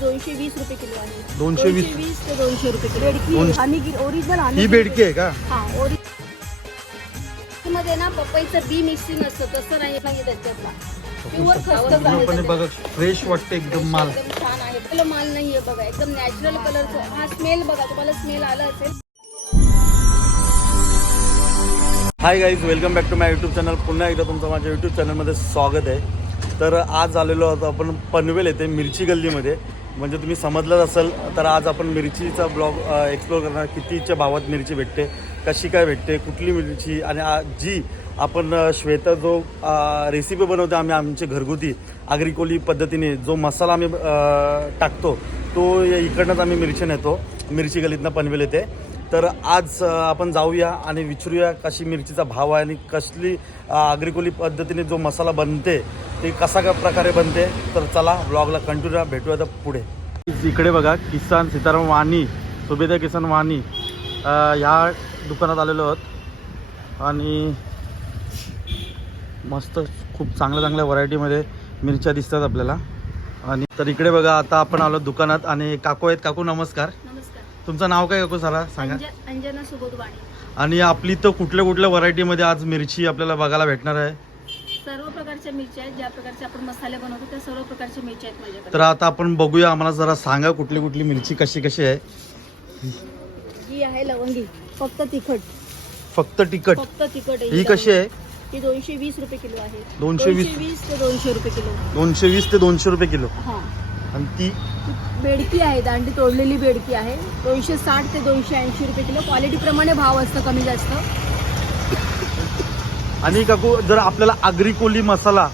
दोनशे वीस रुपये किलो आहे. दोनशे वीस? वीस ते दोनशे रुपये किलो. बेडकी दोनशे- ओरिजिनल ही बेडकी आहे का? हा मध्ये ना पपईचं बी मिक्सिंग असतं तसं नाही नाही त्याच्यातला. प्युअर खसखस आहे पूर्णपणे त्याच्यात. बघा फ्रेश वाटते एकदम माल. एकदम छान आहे. आपला माल नाहीये बघा एकदम नॅचरल कलरचं हा स्मेल बघा तुम्हाला स्मेल आला असेल. Hi guys welcome back to my YouTube channel पुन्हा एकदा तुमचं माझ्या यूट्यूब चॅनलमध्ये स्वागत आहे. तर आज आलेलो आहोत आपण पनवेल येथे मिरची गल्लीमध्ये. म्हणजे तुम्ही समजलंच असेल तर आज आपण मिरचीचा ब्लॉग एक्सप्लोर करणार. कितीच्या भावात मिरची भेटते कशी काय भेटते कुठली मिरची आणि जी आपण श्वेता जो रेसिपी बनवतो आम्ही आमची घरगुती आग्रिकोली पद्धतीने जो मसाला आम्ही टाकतो तो इकडनंच आम्ही मिरची नेतो मिरची गल्लीतनं पनवेल येते तर आज आपण जाऊया आणि विचारूया कशी मिरचीचा भाव आहे आणि कसली आग्रिकोली पद्धतीने जो मसाला बनते ते कसा का प्रकारे बनते. तर चला ब्लॉगला कंटिन्यू भेटूया तर पुढे. इकडे बघा किसान सीताराम वाणी सुभेदा किसान वाणी ह्या दुकानात आलेलो आहोत. आणि मस्त खूप चांगल्या चांगल्या व्हरायटीमध्ये मिरच्या दिसतात आपल्याला. आणि तर इकडे बघा आता आपण आलो दुकानात आणि काकू आहेत. काकू नमस्कार. तुमचं नाव काय काकू सारा सांगा. अंज- अंजना सुबोध वाणी आणि आपली तर कुठल्या कुठल्या व्हरायटीमध्ये आज मिरची आपल्याला बघायला भेटणार आहे? सर्व प्रकारच्या मिरच्या आहेत ज्या प्रकारचे आपण मसाले बनवतो त्या सर्व प्रकारच्या मिरच्या आहेत तर माझ्याकडे आता आपण बघूया आम्हाला जरा सांगा कुठली कुठली मिरची कशी कशी आहे. ही आहे लवंगी फक्त तिखट. फक्त तिखट. फक्त तिखट ही कशी आहे? ही दोनशे वीस रुपये किलो आहे. दोनशे वीस? वीस ते दोनशे रुपये किलो. दोनशे वीस ते दोनशे रुपये किलो. हा. आणि ती बेडकी आहे दांडी तोडलेली बेडकी आहे. दोनशे साठ ते दोनशे ऐंशी रुपये किलो. क्वालिटी प्रमाणे भाव असतं कमी जास्त. आणि काकू जर आपल्याला आग्रिकोली मसाला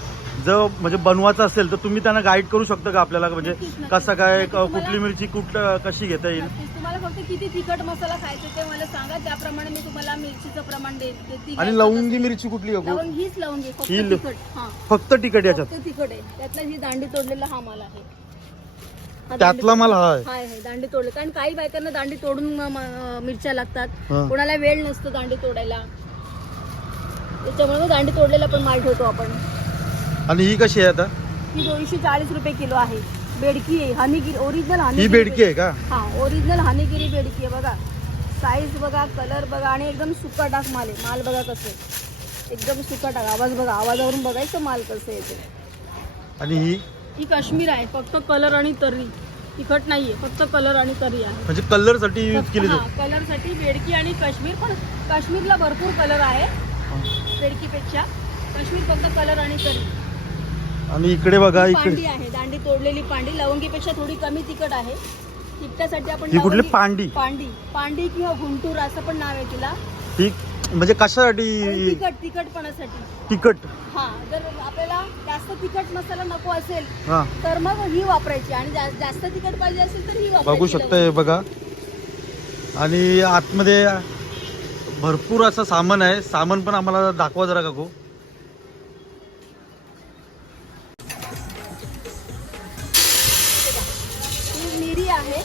जर म्हणजे बनवायचा असेल तर तुम्ही त्यांना गाईड करू शकता का आपल्याला? म्हणजे नक्कीच, नक्कीच. कसं काय क- तुम्हाला- कुठली मिरची कुठलं कशी घेता येईल? नक्कीच. तुम्हाला फक्त किती तिखट मसाला खायचा ते मला सांगा. त्याप्रमाणे मी तुम्हाला मिरचीचं प्रमाण ते तिखट आणि लवंगी मिरची कुठली काकू? लवंग हीच लवंगी फक्त ही ल- तिखट. हा. फक्त तिखट याच्यात. फक्त तिखट आहे. त्यातला ही दांडी तोडलेला हा माल आहे. त्यातला माल हाय हाय दांडी तोडले. कारण काही बायकांना दांडी तोडून म- म- मिरच्या लागतात. हा. कोणाला वेळ नसतो दांडी तोडायला. त्याच्यामुळे मग दांडी तोडलेला पण माल ठेवतो आपण. आणि ही कशी आहे आता? ही दोनशे चाळीस रुपये किलो आहे. बेडकी आहे. हनीगिरी ओरिजिनल ही हनी बेडकी आहे का? हा ओरिजिनल हनीगिरी बेडकी आहे बघा. साईज बघा कलर बघा आणि एकदम सुका टाक माल आहे. माल बघा कसं आहे. एकदम सुका टाक आवाज बघा. आवाजावरून बघायचं माल कसं येते आणि ही? ही काश्मीर आहे फक्त कलर आणि तर्री. तिखट नाहीये फक्त कलर आणि तर्री आहे. म्हणजे कलरसाठी यूज केली हा जाते. कलरसाठी बेडकी आणि काश्मीर पण काश्मीरला भरपूर कलर आहे बेडकीपेक्षा. काश्मीर फक्त कलर आणि तर्री. आणि इकडे बघा ही इकडे. पांडी आहे दांडी तोडलेली पांडी. लवंगीपेक्षा थोडी कमी तिखट आहे. तिखटासाठी आपण ही कुठली लवंगी- पांडी? पांडी. पांडी किंवा गुंटूर असं पण नाव आहे तिला. ही म्हणजे कशासाठी? तिखट तिखटपणासाठी. तिखट. हा जर आपल्याला जास्त तिखट मसाला नको असेल हा. तर मग ही वापरायची. आणि जा- जास्त तिखट पाहिजे असेल तर ही वापरायची बघू शकता हे बघा. आणि आतमध्ये भरपूर असं सामान आहे. सामान पण आम्हाला दाखवा जरा काकू. ही मिरी आहे.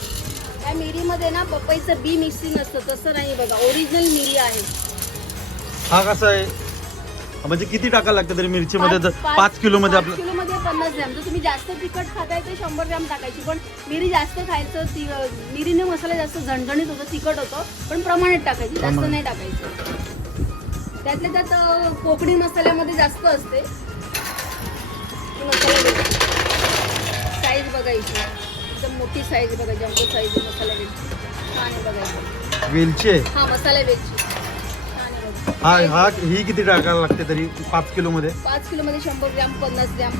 त्या मिरीमध्ये ना पपईचं बी मिक्सिंग असतं. तसं नाही बघा. ओरिजिनल मिरी आहे. हा कसा आहे? म्हणजे किती टाकायला लागतं तरी मिरचीमध्ये? जर पाच किलो मध्ये आपलं किलो मध्ये पन्नास ग्रॅम. जर तुम्ही जास्त तिखट खाताय तर शंभर ग्रॅम टाकायची. पण मिरी जास्त खायचं ति- मिरीने मसाला जास्त झणझणीत होतो तिखट होतो पण प्रमाणात टाकायची जास्त प्रमाणात. नाही टाकायचं. त्यातल्या त्यात अं, कोकणी मसाल्यामध्ये जास्त असते. मसाला साईज बघायची. एकदम मोठी साईज बघा जम्बो साईज मसाला वेलची छान आहे बघायचं. वेलची आहे? हा मसाला वेलची. हा हा ही किती टाकायला लागते तरी? पाच किलो मध्ये पाच किलो मध्ये शंभर ग्रॅम पन्नास ग्रॅम.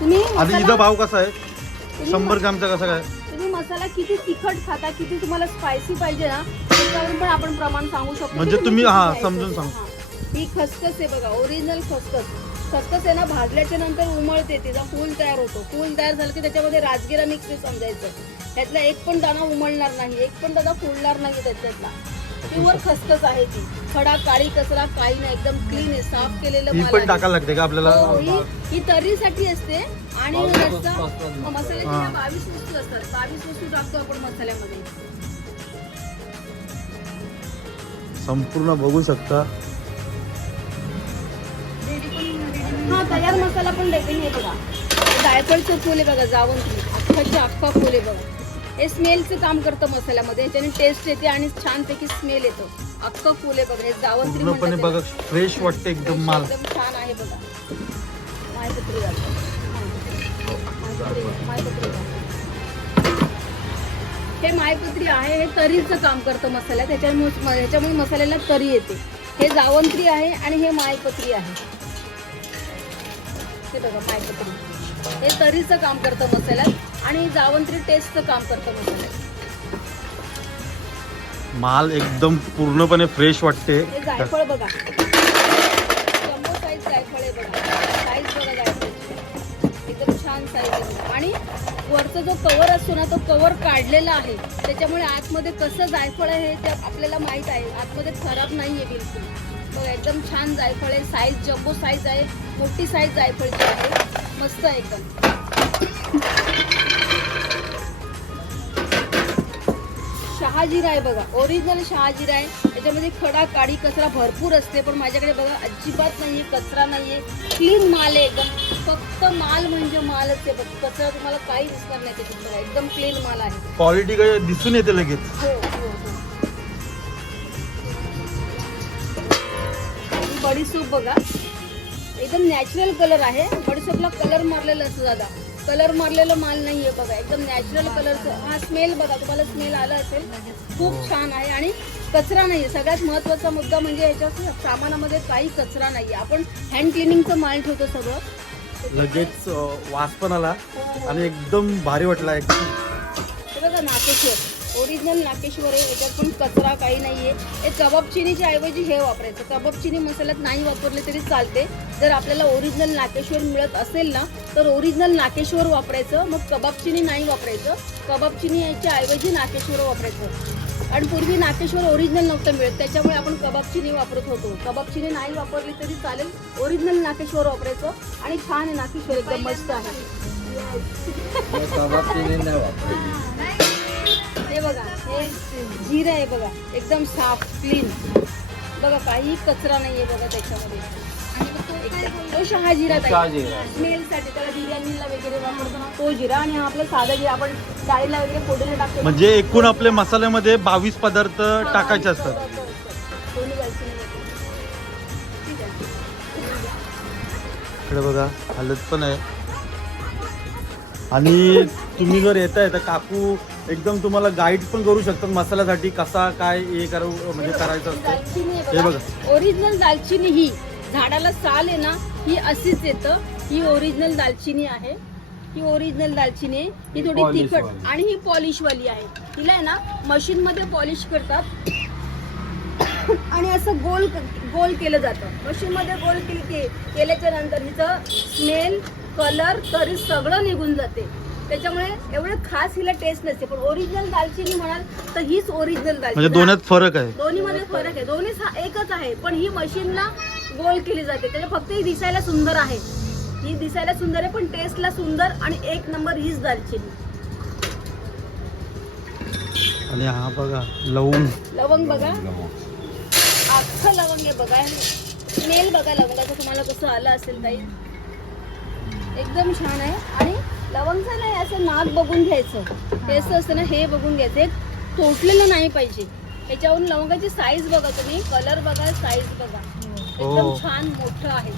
तुम्ही आणि मसाला- इथं भाव कसा आहे? तुम्ही शंभर ग्रामचा कसा काय? तुम्ही मसाला किती तिखट खाता किती तुम्हाला स्पायसी पाहिजे ना त्याच्यावरून पण आपण प्रमाण सांगू शकतो. म्हणजे की तुम्ही- किती हा, समजून ते. सांग. हा. ही खसखस आहे बघा ओरिजिनल खसखस. खसखस आहे ना भाजल्याच्या नंतर उमळते तिचा फूल तयार होतो. फूल तयार झालं की त्याच्यामध्ये राजगिरा मिक्स समजायचं. त्यातला एक पण दाणा उमळणार नाही एक पण दाणा फुलणार नाही त्याच्यातला. प्युअर खसखस आहे ती. खडा काळी कचरा काही नाही एकदम क्लीन आहे साफ केलेलं ही माल पण आहे. टाकायला लागते का आपल्याला? हो, ही ही तर्रीसाठी असते आणि. ह्या बावीस वस्तू असतात. बावीस वस्तू टाकतो आपण मसाल्यामध्ये. संपूर्ण बघू शकता. हा तयार मसाला पण देते हे बघा. जायफळचं फूल आहे बघा जावंती. अख्खाच्या अख्खा फूल आहे बघा. हे स्मेलचं काम करतं मसाल्यामध्ये. याच्याने टेस्ट येते आणि छानपैकी स्मेल येतो. अख्खं फूल आहे बघा हे जावंत्री पूर्णपणे म्हणतात बघा त्याला. फ्रेश वाटते एकदम माल. एकदम छान आहे बघा. मायपत्री घालतो. मायपत्री मायपत्री घालतो. हे मायपत्री आहे हे तरीचं काम करतं मसाल्यात त्याच्यामुळे ह्याच्यामुळे मसाल्याला तरी येते. हे जावंत्री आहे आणि हे मायपत्री आहे. हे बघा मायपत्री. हे तरीचं काम करतं मसाल्यात. आणि जावंत्री टेस्टचं काम करतं माल एकदम पूर्णपणे फ्रेश वाटते. हे जायफळ बघा. जम्बो साईज जायफळ आहे बघा. साईज बघा जायफळची एकदम छान साईज आहे. बघा. आणि वरचा जो कवर असतो ना तो कवर काढलेला आहे. त्याच्यामुळे आतमध्ये कसं जायफळ आहे ते आपल्याला माहीत आहे. आतमध्ये खराब नाही आहे बिलकुल. बघा एकदम छान जायफळ आहे. साईज जम्बो साईज आहे. मोठी साईज जायफळची आहे. मस्त आहे एकदम. शहाजिरा आहे बघा. ओरिजिनल शहाजिरा आहे त्याच्यामध्ये खडा काडी कचरा भरपूर असते पण माझ्याकडे बघा अजिबात नाहीये कचरा नाहीये. क्लीन माल आहे एकदम. फक्त माल म्हणजे मालच आहे फक्त. कचरा तुम्हाला काही दिसणार नाही त्याच्यात बघा. एकदम क्लीन माल आहे. क्वालिटी काय दिसून येते लगेच. हो हो ही. बडीसूप बघा. एकदम नॅचरल कलर आहे. बडीसूपला कलर मारलेला असतो दादा. कलर मारलेला माल नाहीये बघा. एकदम नॅचरल कलरचं हा स्मेल बघा तुम्हाला स्मेल आला असेल. खूप छान आहे आणि कचरा नाहीये. सगळ्यात महत्त्वाचा मुद्दा म्हणजे याच्या सामानामध्ये काही कचरा नाहीये. आपण हँड क्लिनिंगचं माल ठेवतो सगळं. लगेच वास पण आला आणि एकदम भारी वाटला एकदम हे बघा नाकेश्वर ओरिजिनल नाकेश्वर आहे याच्यात पण कचरा काही नाहीये. हे कबाब चिनीच्या ऐवजी हे वापरायचं. कबाब चिनी मसाल्यात नाही वापरले तरी चालते. जर आपल्याला ओरिजिनल नाकेश्वर मिळत असेल ना तर ओरिजिनल नाकेश्वर वापरायचं मग कबाब चिनी नाही वापरायचं. कबाब चिनी याच्या ऐवजी नाकेश्वर वापरायचं. आणि पूर्वी नाकेश्वर ओरिजिनल नव्हतं मिळत. त्याच्यामुळे आपण कबाब चिनी वापरत होतो. कबाब चिनी नाही वापरली तरी चालेल. ओरिजिनल नाकेश्वर वापरायचं. आणि छान आहे नाकेश्वर एकदम मस्त आहे. हे बघा हे जिरं आहे बघा एकदम साफ क्लीन बघा काही कचरा नाहीये बघा त्याच्यामध्ये. एकदम तो शहा जिरा स्मेल साठी त्याला बिर्याणीला वगैरे वापरतो ना तो जिरा आणि हा आपला साधा जिरा आपण डाळीला वगैरे फोडणी टाकतो. म्हणजे एकूण आपल्या मसाल्यामध्ये बावीस पदार्थ टाकायचे असतात. इकडे बघा हलत पण आहे. आणि तुम्ही जर येत आहे तर काकू एकदम तुम्हाला गाईड पण करू शकतात मसाल्यासाठी कसा काय हे करू म्हणजे करायचं असतं. दालचिनी हे आहे बघा. बघा. ओरिजिनल दालचिनी ही. झाडाला साल आहे ना ही अशीच येतं. ही ओरिजिनल दालचिनी आहे. ही ओरिजिनल दालचिनी आहे. ही थोडी तिखट. आणि ही पॉलिश वाली आहे. हिला आहे ना मशीन मध्ये पॉलिश करतात. आणि असं गोल गोल केलं जातं. मशीन मध्ये गोल के- केल्याच्यानंतर हिचं स्मेल कलर तरी सगळं निघून जाते. त्याच्यामुळे एवढं खास हिला टेस्ट नसते. पण ओरिजिनल दालचिनी म्हणाल तर हीच ओरिजिनल म्हणजे दालचिनी फरक आहे. दोन्ही मध्ये फरक आहे. दोन्ही सा- एकच आहे. पण ही मशीनला गोल केली जाते. त्याच्या फक्त ही दिसायला सुंदर आहे. ही दिसायला सुंदर आहे पण टेस्टला सुंदर आणि एक नंबर हीच दालचिनी. आणि हा बघा लवंग. लवंग बघा. अख्खं लवंग आहे बघा. स्मेल बघा लवंगाचं. तुम्हाला कसं आलं असेल ताई? एकदम छान आहे. आणि लवंगचं नाही असं नाक बघून घ्यायचं. असं असतं ना हे बघून घ्यायचं. एक तुटलेलं नाही पाहिजे. याच्यावरून लवंगाची साईज बघा तुम्ही. कलर बघा साईज बघा. एकदम हो. छान मोठं आहे.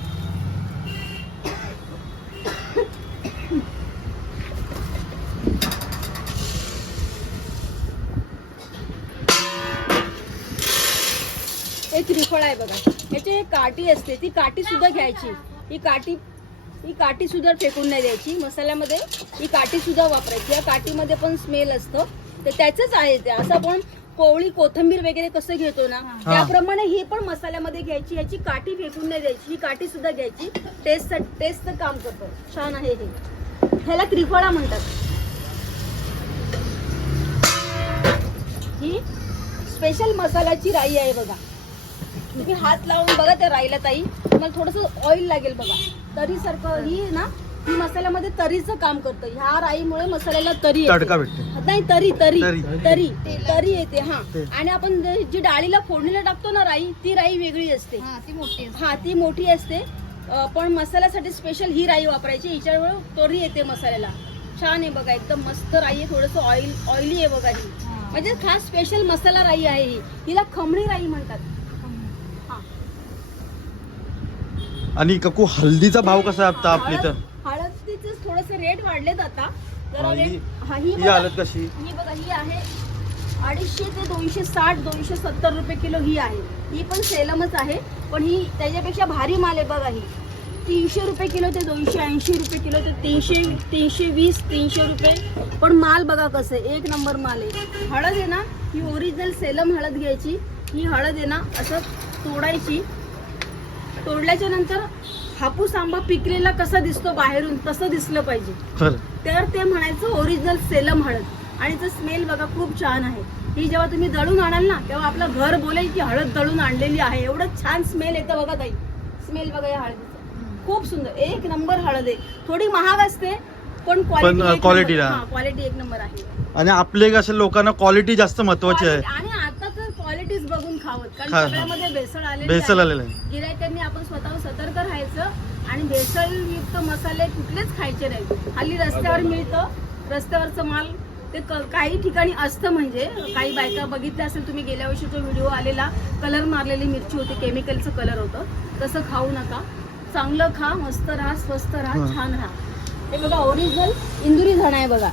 हे त्रिफळ आहे बघा. याची एक काठी असते. ती काठी सुद्धा घ्यायची. ही काठी ही काठी सुद्धा फेकून नाही द्यायची. मसाल्यामध्ये ही काठी सुद्धा वापरायची. या काठीमध्ये पण स्मेल असतं. तर त्याचंच आहे ते. असं आपण कोवळी कोथंबीर वगैरे कसं घेतो ना त्याप्रमाणे ही पण मसाल्यामध्ये घ्यायची. याची काठी फेकून नाही द्यायची. ही काठी सुद्धा घ्यायची. टेस्ट टेस्टचं काम करतं. छान आहे हे. ह्याला त्रिफळा म्हणतात. ही स्पेशल मसाल्याची राई आहे बघा. तुम्ही हात लावून बघा त्या राईला ताई. तुम्हाला थोडस ऑइल लागेल बघा. तरी सारखं ही ना ही मसाल्यामध्ये तरीचं काम करतं. ह्या राईमुळे मसाल्याला तरी येते. तडका भेटते. नाही तरी तरी तरी. तरी तरी येते हा. ते. आणि आपण जे- जी डाळीला फोडणीला टाकतो ना राई ती राई वेगळी असते. हा ती मोठी असते. हा ती मोठी असते. अं, पण मसाल्यासाठी स्पेशल ही राई वापरायची. हिच्यामुळे तरी येते मसाल्याला. छान आहे बघा एकदम मस्त राई आहे. थोडस ऑइल ऑइली आहे बघा ही. हा. म्हणजे खास स्पेशल मसाला राई आहे ही. हिला खमणी राई म्हणतात हा. आणि काकू हल्दीचा भाव कसा आहे आता आपल्या इथं? हळद- हळदीचे थोडेसे रेट वाढलेत आता. जरा हा, ही- हा ही ही बघा- हालत कशी? ही बघा ही आहे अडीचशे ते दोनशे साठ दोनशे सत्तर रुपये किलो ही आहे. ही पण सेलमच आहे पण ही त्याच्यापेक्षा भारी माल आहे बघा ही. तीनशे रुपये किलो ते दोनशे ऐंशी रुपये किलो ते तीनशे तीनशे वीस तीनशे रुपये. पण माल बघा कसं आहे एक नंबर माल आहे. हळद आहे ना ही ओरिजिनल सेलम हळद घ्यायची. ही हळद आहे ना असं तोडायची. तोडल्याच्या नंतर हापूस आंबा पिकलेला कसा दिसतो बाहेरून तसं दिसलं पाहिजे. तर ते म्हणायचं ओरिजिनल सेलम हळद. आणि ते स्मेल बघा खूप छान आहे. ही जेव्हा तुम्ही दळून आणाल ना तेव्हा आपलं घर बोलेल की हळद दळून आणलेली आहे. एवढं छान स्मेल येतं बघा ताई. स्मेल बघा या हळदीचं. खूप सुंदर. एक नंबर हळद आहे. थोडी महाग असते पण ला. क्वालिटी एक नंबर आहे. आणि आपले कसे लोकांना क्वालिटी जास्त महत्वाची आहे. आणि आता तर क्वालिटीज बघून खावत कारण सगळ्यामध्ये भेसळ आलेलं आहे. राहायचं आणि भेसळयुक्त मसाले कुठलेच खायचे नाही हल्ली रस्त्यावर मिळतं रस्त्यावरचं माल. ते काही ठिकाणी असतं म्हणजे काही बायका बघितल्या असेल तुम्ही गेल्या वर्षीचा व्हिडिओ आलेला कलर मारलेली मिरची होती केमिकलचं कलर होतं. तसं खाऊ नका. चांगलं खा मस्त राहा स्वस्त राहा. छान राहा. हे बघा ओरिजिनल इंदुरी धण आहे बघा.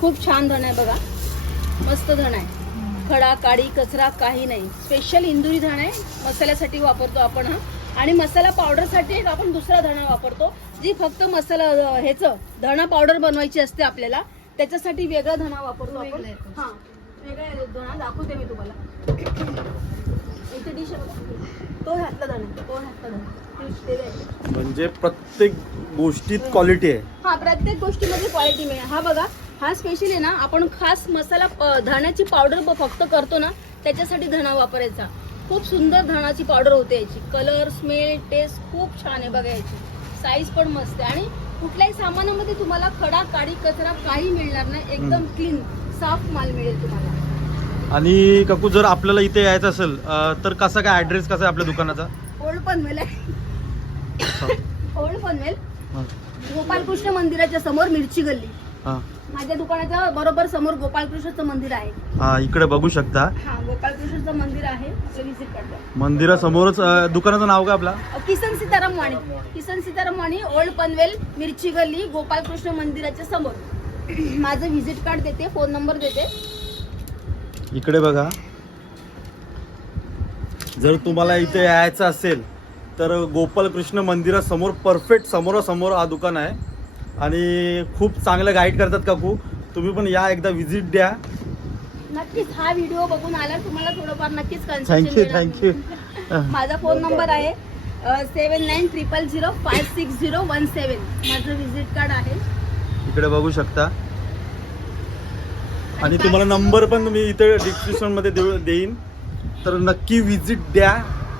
खूप छान धण आहे बघा. मस्त धण आहे. खडा काडी कचरा काही नाही. स्पेशल इंदुरी धण आहे. मसाल्यासाठी वापरतो आपण हा. आणि मसाला पावडरसाठी एक आपण दुसरा धणा वापरतो जी फक्त मसाला ह्याचं धणा पावडर बनवायची असते आपल्याला त्याच्यासाठी वेगळा धणा वापरतो आपण. वेगळा. हा. धणा दाखवते मी तुम्हाला. इथे डिश तो घातला धणा तो घातला धणा. म्हणजे प्रत्येक गोष्टीत क्वालिटी आहे. हा प्रत्येक गोष्टीमध्ये क्वालिटी मिळेल. हा बघा हा स्पेशल आहे ना आपण खास मसाला धण्याची पावडर फक्त करतो ना त्याच्यासाठी धणा वापरायचा. खूप सुंदर धणाची पावडर होते याची. कलर स्मेल टेस्ट खूप छान आहे बघा याची. साईज पण मस्त आहे. आणि कुठल्याही सामानामध्ये तुम्हाला खडा काडी कचरा काही मिळणार नाही. एकदम क्लीन साफ माल मिळेल तुम्हाला. आणि काकू जर आपल्याला इथे यायचं असेल अं, तर कसा काय ऍड्रेस कसा आहे आपल्या दुकानाचा? ओल्ड पनवेल आहे. ओल्ड पनवेल. हा, गोपालकृष्ण मंदिराच्या समोर मिरची गल्ली. हा. माझ्या दुकानाच्या बरोबर समोर गोपालकृष्णाचं मंदिर आहे. हा इकडे बघू शकता. हा गोपालकृष्णाचं मंदिर आहे. आपलं विजिट करतो. मंदिरासमोरच अं, दुकानाचं नाव काय आपला? किसन सीताराम वाणी किसन सीताराम वाणी ओल्ड पनवेल मिरची गल्ली गोपालकृष्ण मंदिराच्या समोर. माझं व्हिजिट कार्ड देते फोन नंबर देते. इकडे बघा. जर तुम्हाला इथे यायचं असेल तर गोपालकृष्ण मंदिरासमोर परफेक्ट समोरासमोर हा दुकान आहे. आणि खूप चांगलं गाईड करतात काकू. तुम्ही पण या एकदा व्हिजिट द्या. नक्कीच हा व्हिडिओ बघून आला तुम्हाला थोडंफार नक्कीच थँक्यू थँक्यू माझा फोन नंबर आहे seven nine triple zero five six zero one seven माझं व्हिजिट कार्ड आहे. इकडे बघू शकता. आणि तुम्हाला नंबर पण तुम्ही इथे डिस्क्रिप्शनमध्ये देऊ देईन. तर नक्की व्हिजिट द्या.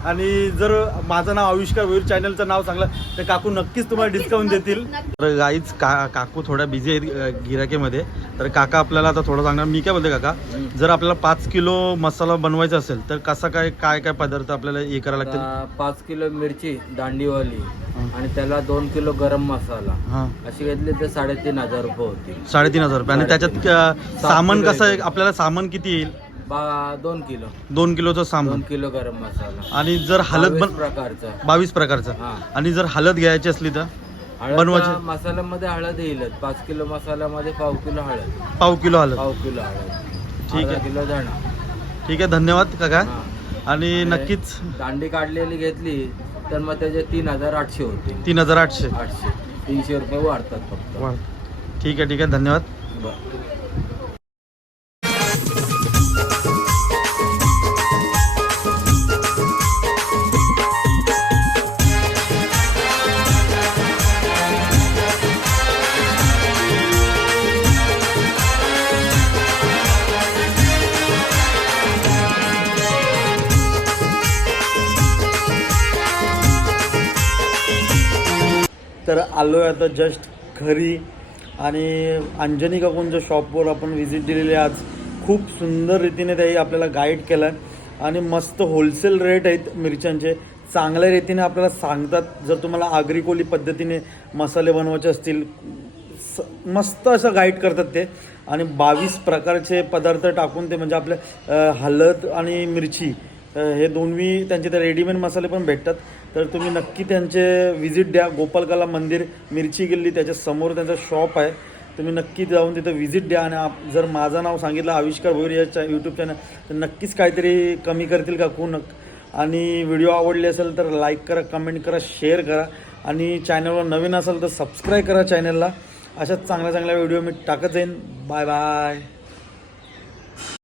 आणि जर माझं नाव आविष्कार होईल चॅनलचं नाव सांगलं तर काकू नक्कीच तुम्हाला डिस्काउंट देतील. तर गाईच का काकू थोड्या बिझी आहेत गिराकीमध्ये. तर काका आपल्याला आता थोडं सांगणार. मी काय बोलते काका जर आपल्याला पाच किलो मसाला बनवायचा असेल तर कसा काय काय काय पदार्थ आपल्याला हे करायला लागतील? पाच किलो मिरची दांडीवाली. आणि त्याला दोन किलो गरम मसाला. अशी घेतली तर साडेतीन हजार रुपये होतील. साडेतीन हजार रुपये. आणि त्याच्यात सामान कसं आहे? आपल्याला सामान किती येईल? बा दोन किलो. दोन किलोचं दोन सामान किलो गरम मसाला. आणि जर हलद बन प्रकारचा. बावीस प्रकारचं. हा. आणि जर हलद घ्यायची असली तर? हळद बनवायचे? मसाल्यामध्ये हळद येईलच. पाच किलो मसाल्यामध्ये पाव किलो हळद. पाव किलो हलद. पाव किलो हळद. ठीक अर्धा आहे. किलो धणा. ठीक आहे धन्यवाद काका. हा. आणि नक्कीच दांडी काढलेली घेतली तर मग त्याचे तीन हजार आठशे होतील तीन हजार आठशे. आठशे. तीनशे रुपये वाढतात फक्त. वा. ठीक आहे ठीक आहे. धन्यवाद. बरं. तर आलो आहे आता जस्ट घरी. आणि अंजनी काकूंच्या शॉपवर आपण व्हिजिट दिलेली आहे आज. खूप सुंदर रीतीने त्याही आपल्याला गाईड केलं आहे आणि मस्त होलसेल रेट आहेत मिरच्यांचे. चांगल्या रीतीने आपल्याला सांगतात. जर तुम्हाला आगरी कोली पद्धतीने मसाले बनवायचे असतील स- मस्त असं गाईड करतात ते. आणि बावीस प्रकारचे पदार्थ टाकून ते म्हणजे आपले हळद आणि मिरची हे दोन्ही त्यांचे ते रेडीमेड मसाले पण भेटतात. तर तुम्ही नक्की त्यांचे व्हिजिट द्या. गोपालकला मंदिर मिरची गिल्ली त्याच्यासमोर त्यांचं शॉप आहे. तुम्ही नक्की जाऊन तिथं व्हिजिट द्या आणि आप जर माझं नाव सांगितलं आविष्कार भोईर याच्या यूट्यूब चॅनल तर नक्कीच काहीतरी कमी करतील का कोण? आणि व्हिडिओ आवडले असेल तर लाईक करा कमेंट करा शेअर करा. आणि चॅनलवर नवीन असेल तर सबस्क्राईब करा चॅनलला अशाच चांगल्या चांगल्या व्हिडिओ मी टाकत जाईन. Bye bye